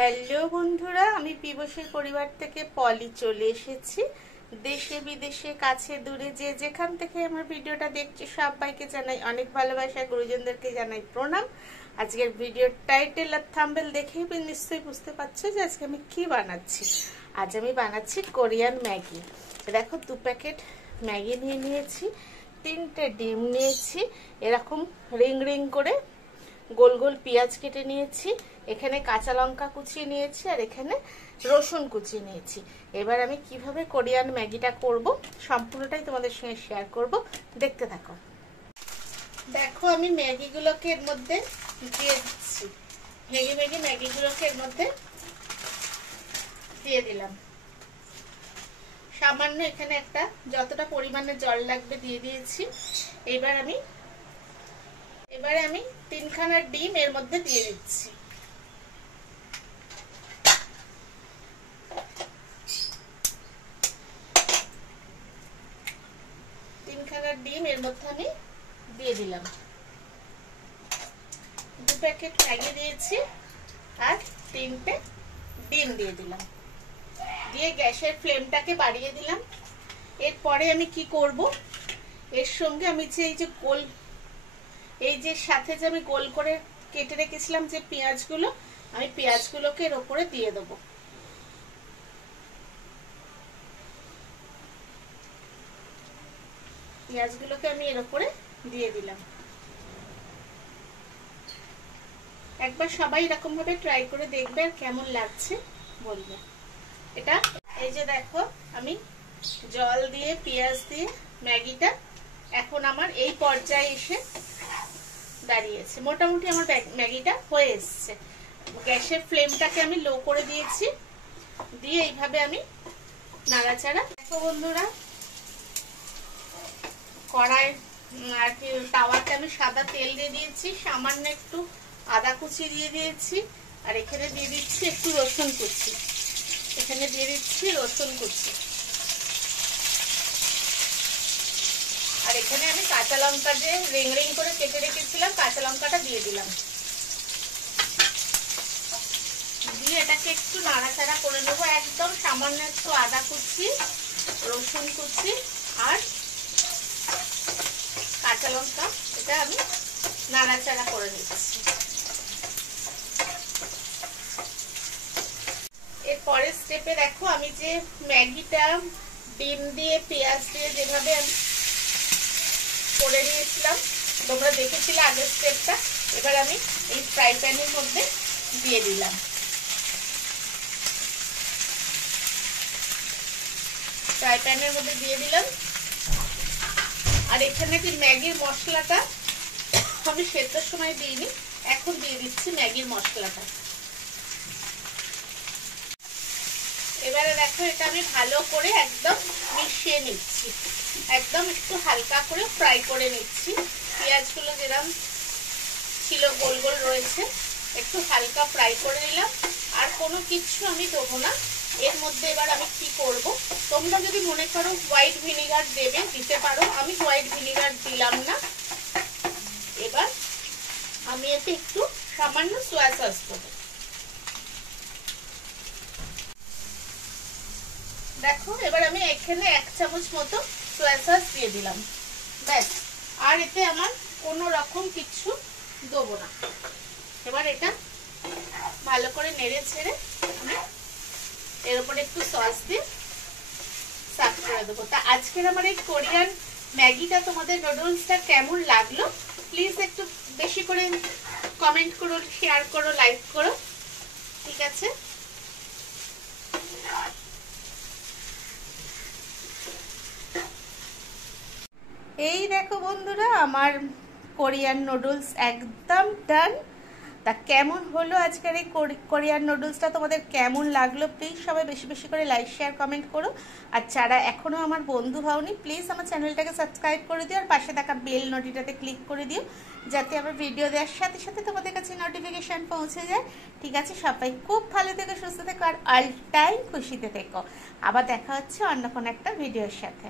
Hello বন্ধুরা, আমি পিবসের পরিবার থেকে পলি চলে এসেছি। দেশে বিদেশে কাছে দূরে যে যেখান থেকে আমার ভিডিওটা দেখছি সবাইকে জানাই অনেক ভালোবাসা, গুরুজনদেরকে জানাই প্রণাম। আজকের ভিডিওর টাইটেল আর থাম্বনেল দেখেই নিশ্চয়ই বুঝতে পারছো যে আজকে আমি কি বানাচ্ছি। আজ আমি বানাচ্ছি কোরিয়ান ম্যাগি। দেখো 2 প্যাকেট ম্যাগি নিয়ে নিয়েছি, 3টে ডিম নিয়েছি, এরকম রিং রিং করে গোল গোল পেঁয়াজ কেটে নিয়েছি, এখানে কাঁচা লঙ্কা কুচিয়ে নিয়েছি, আর এখানে রসুন কুচিয়ে নিয়েছি। এবার আমি কিভাবে কোরিয়ান ম্যাগিটা করব সম্পূর্ণটাই তোমাদের সঙ্গে শেয়ার করব, দেখতে থাকো। দেখো আমি ম্যাগিগুলোকে এর মধ্যে দিয়ে দিচ্ছি, ম্যাগিগুলোকে এর মধ্যে দিয়ে দিলাম। সামান্য এখানে একটা যতটা পরিমাণে জল লাগবে দিয়ে দিয়েছি। এবারে আমি 3খানা ডিম এর মধ্যে দিয়ে দিচ্ছি। ডিম এর মধ্যে আমি দিয়ে দিলাম। 2 প্যাকেট ম্যাগি দিয়েছি আর 3টে ডিম দিয়ে দিলাম, দিয়ে গ্যাসের ফ্লেমটাকে বাড়িয়ে দিলাম। এরপরে আমি কি করব, এর সঙ্গে আমি যে সাথে যে আমি গোল করে কেটে রেখেছিলাম যে পেঁয়াজগুলো, আমি পেঁয়াজগুলোকে এর উপরে দিয়ে দেবো। পেঁয়াজগুলোকে আমি এর উপরে দিয়ে দিলাম। একবার সবাই এরকম ভাবে ট্রাই করে দেখবে আর কেমন লাগছে বলবে। এটা এই যে দেখো আমি জল দিয়ে পেঁয়াজ দিয়ে ম্যাগিটা এখন আমার এই পর্যায়ে এসে দাঁড়িয়েছে। মোটামুটি আমার ম্যাগিটা হয়ে এসছে। গ্যাসের ফ্লেমটাকে আমি লো করে দিয়েছি, দিয়ে এইভাবে আমি নাড়াচাড়া। দেখো বন্ধুরা, কড়াই আর কি তাওয়াতে আমি সাদা তেল দিয়ে দিয়েছি, সামান্য একটু আদা কুচি দিয়ে দিয়েছি, আর এখানে দিয়ে দিচ্ছি একটু রসুন কুচি। আর এখানে আমি কাঁচা লঙ্কা যে রিং রিং করে কেটে রেখেছিলাম, কাঁচা লঙ্কাটা দিয়ে দিলাম। দিয়ে এটাকে একটু নাড়াচাড়া করে নেবো। একদম সামান্য একটু আদা কুচি, রসুন কুচি আর কাঁচা লঙ্কা, এটা আমি নাড়াচাড়া করে নিচ্ছি। এরপরের স্টেপে দেখো আমি যে ম্যাগিটা ডিম দিয়ে পেঁয়াজ দিয়ে যেভাবে আমি করে নিয়েছিলাম, তোমরা দেখেছিলে আগের স্টেপটা, এবার আমি এই ফ্রাই প্যানের মধ্যে দিয়ে দিলাম। আর এখানে যে ম্যাগির মশলাটা আমি সেদ্ধর সময় দিইনি, এখন দিয়ে দিচ্ছি ম্যাগির মশলাটা। এবারে দেখো এটা আমি ভালো করে একদম মিশিয়ে নিচ্ছি, একদম একটু হালকা করে ফ্রাই করে নিচ্ছি। পেঁয়াজগুলো যেরকম ছিল গোল গোল রয়েছে, একটু হালকা ফ্রাই করে নিলাম। আর কোনো কিছু আমি দেবো না এর মধ্যে। এবার আমি কি করব, তোমরা যদি মনে করো হোয়াইট ভিনিগার দেবে দিতে পারো, আমি হোয়াইট ভিনিগার দিলাম না। এবার আমি এতে একটু সামান্য সয়া সস দেবো। দেখো এবার আমি এখানে 1 চামচ মতো সয়া সস দিয়ে দিলাম, ব্যাস। আর এতে আমার কোনো রকম কিছু দেবো না। এবার এটা ভালো করে নেড়ে ছেড়ে আমি এর উপরে একটু সস দিয়ে সার্ভ করে দেবো। তা আজকের আমার এই কোরিয়ান ম্যাগিটা, তোমাদের নুডলসটা কেমন লাগলো প্লিজ একটু বেশি করে কমেন্ট করো, শেয়ার করো, লাইক করো, ঠিক আছে? এই দেখো বন্ধুরা, আমার কোরিয়ান নুডলস একদম ডান। তা কেমন হলো আজকের এই কোরিয়ান নুডলসটা, তোমাদের কেমন লাগলো প্লিজ সবাই বেশি বেশি করে লাইক শেয়ার কমেন্ট করো। আর যারা এখনো আমার বন্ধু হওনি প্লিজ আমার চ্যানেলটাকে সাবস্ক্রাইব করে দিও, আর পাশে থাকা বেল নোটিটাতে ক্লিক করে দিও, যাতে আমার ভিডিও দেওয়ার সাথে সাথে তোমাদের কাছে নোটিফিকেশন পৌঁছে যায়, ঠিক আছে? সবাই খুব ভালো থেকো, সুস্থ থেকো, আর অল টাইম খুশিতে থেকো। আবার দেখা হচ্ছে অন্য কোনো একটা ভিডিওর সাথে।